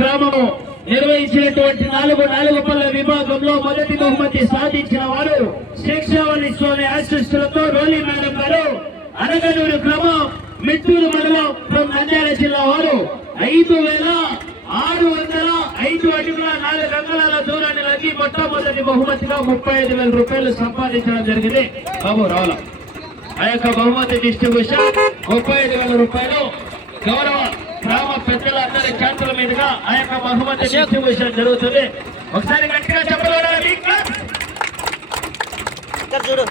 గ్రామము నిర్వహించినటువంటి నాలుగు నాలుగు పళ్ళ విభాగంలో మొదటి బహుమతి సాధించిన వారు శిక్షావళి స్వామి ఆశిస్తులతో రోలి మేడం గారు. అనగనూరు గ్రామం మిట్టూరు మండలం నంద్యాల జిల్లా వారు. ఐదు వేల ఆరు వందల ఐదు అడుగుల నాలుగు అంగళాల దూరాన్ని లాగి మొట్టమొదటి బహుమతిగా ముప్పై ఐదు వేల రూపాయలు సంపాదించడం జరిగింది. బాబు రావాల? ఆ యొక్క బహుమతి డిస్ట్రిబ్యూషన్ ముప్పై ఐదు వేల రూపాయలు గౌరవ చేతుల మీదుగా ఆ యొక్క బహుమతి డిస్ట్రిబ్యూషన్ జరుగుతుంది. ఒకసారి గట్టిగా చెప్పగలరా చూడు.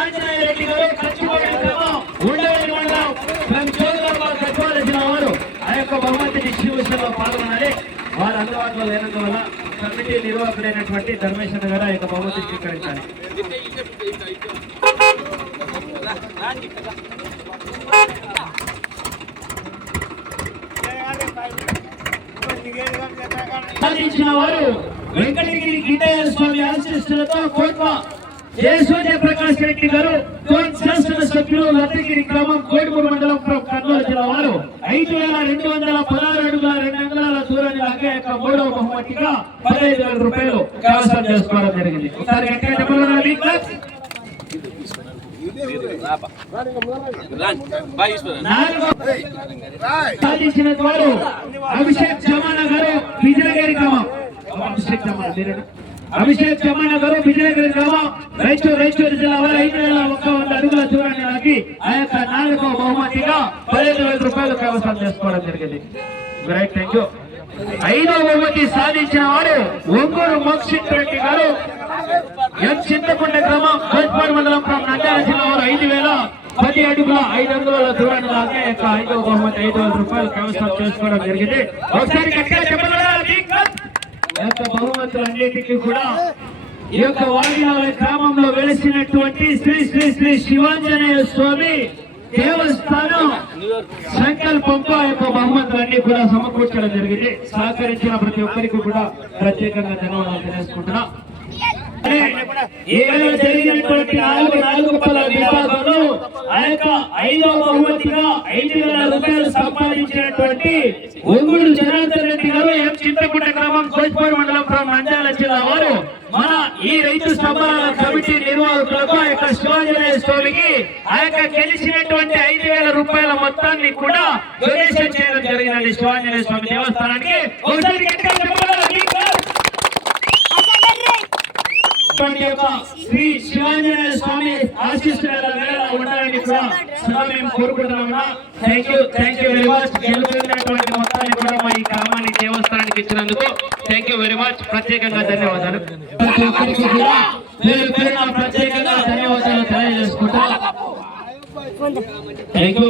ఆంజనేయ రెడ్డి గారు కచ్చిపోయిన గ్రామం ఉండవల్లి మండలం ఫ్రమ్ చోదరాబాద్ కచ్చిపోయిన జిల్లా వారు ఆ యొక్క బహుమతి డిస్ట్రిబ్యూషన్లో పాల్గొనాలి. వారు అందుబాటులో లేనందువల్ల కమిటీ నిర్వాహకుడైనటువంటి ధర్మేశ్వర గారు ఆ యొక్క బహుమతి స్వీకరించాలి. సాధించిన వారు వెంకటగిరి గీతయ్య స్వామి ఆశిస్తులతో కోట్ల జయసూర్య ప్రకాష్ రెడ్డి గారు శాసన సభ్యులు లతగిరి గ్రామం కోడుమూరు మండలం కర్నూలు జిల్లా వారు. ఐదు వేల రెండు వందల పదహారు అడుగుల రెండు అంగళాల దూరాన్ని లాగే యొక్క మూడవ బహుమతిగా పదహైదు వేల రూపాయలు కైవసం చేసుకోవడం జరిగింది. ఒకసారి గట్టిగా సాధించిన వారు అభిషేక్ జమాన గారు విజయగిరి గ్రామం అభిషేక్ జమాన మీరేనా? అభిషేక్ జమానా గారు విజయగిరి గ్రామం రైచూరు రైచూరు జిల్లా వారు ఐదు వేల ఒక్క వంద అడుగుల దూరాన్ని లాగి ఆ యొక్క నాలుగో బహుమతిగా పదిహేను వేల రూపాయలు కైవసం చేసుకోవడం జరిగింది రైట్ థ్యాంక్ యూ ఐదో బహుమతి సాధించిన వారు ఒంగూరు మోక్షిత్ రెడ్డి గారు ఎం చింతకుండ గ్రామం కోట్పాడు మండలం from నంద్యాల జిల్లా వారు ఐదు వేల పది అడుగుల ఐదు అంగుళాల దూరాన్ని లాగే యొక్క ఐదవ బహుమతి ఐదు వేల రూపాయలు కైవసం చేసుకోవడం జరిగింది. ఒకసారి గట్టిగా చెప్పగలరా ఈ యొక్క బహుమతులన్నిటికీ కూడా ఈ యొక్క వాగినాల గ్రామంలో వెలిసినటువంటి శ్రీ శ్రీ శ్రీ శివాంజనేయ స్వామి దేవస్థానం సంకల్పంతో ఆ యొక్క బహుమతులన్నీ కూడా సమకూర్చడం జరిగింది. సహకరించిన ప్రతి ఒక్కరికి కూడా ప్రత్యేకంగా ధన్యవాదాలు వేళ జరిగినటువంటి నాలుగు నాలుగు పల విభాగంలో ఆ యొక్క ఐదవ బహుమతిగా ఐదు వేల రూపాయలు సంపాదించినటువంటి ఒంగుడు జనార్దన్ రెడ్డి గారు ఎం చింతకుంట గ్రామం కోచ్పూర్ మండలం from నంద్యాల జిల్లా వారు మన ఈ రైతు సంబరాల కమిటీ నిర్వాహకులకు ఆ యొక్క శివాంజనేయ స్వామికి ఆ యొక్క గెలిచినటువంటి ఐదు వేల రూపాయల మొత్తాన్ని కూడా డొనేషన్ చేయడం జరిగినది శివాంజనేయ స్వామి దేవస్థానానికి. ఒకసారి గట్టిగా శ్రీ శివాంజనేయ స్వామి ఉండాలని కూడా సదా మేము కోరుకుంటున్నామన్నా thank you thank you very much గెలుపుతున్నటువంటి మొత్తాన్ని కూడా మా ఈ గ్రామానికి దేవస్థానానికి ఇచ్చినందుకు థ్యాంక్ యూ వెరీ మచ్ ప్రత్యేకంగా ధన్యవాదాలు. ప్రతి ఒక్కరికి కూడా పేరు పేరున ప్రత్యేకంగా ధన్యవాదాలు తెలియజేసుకుంటా. Thank you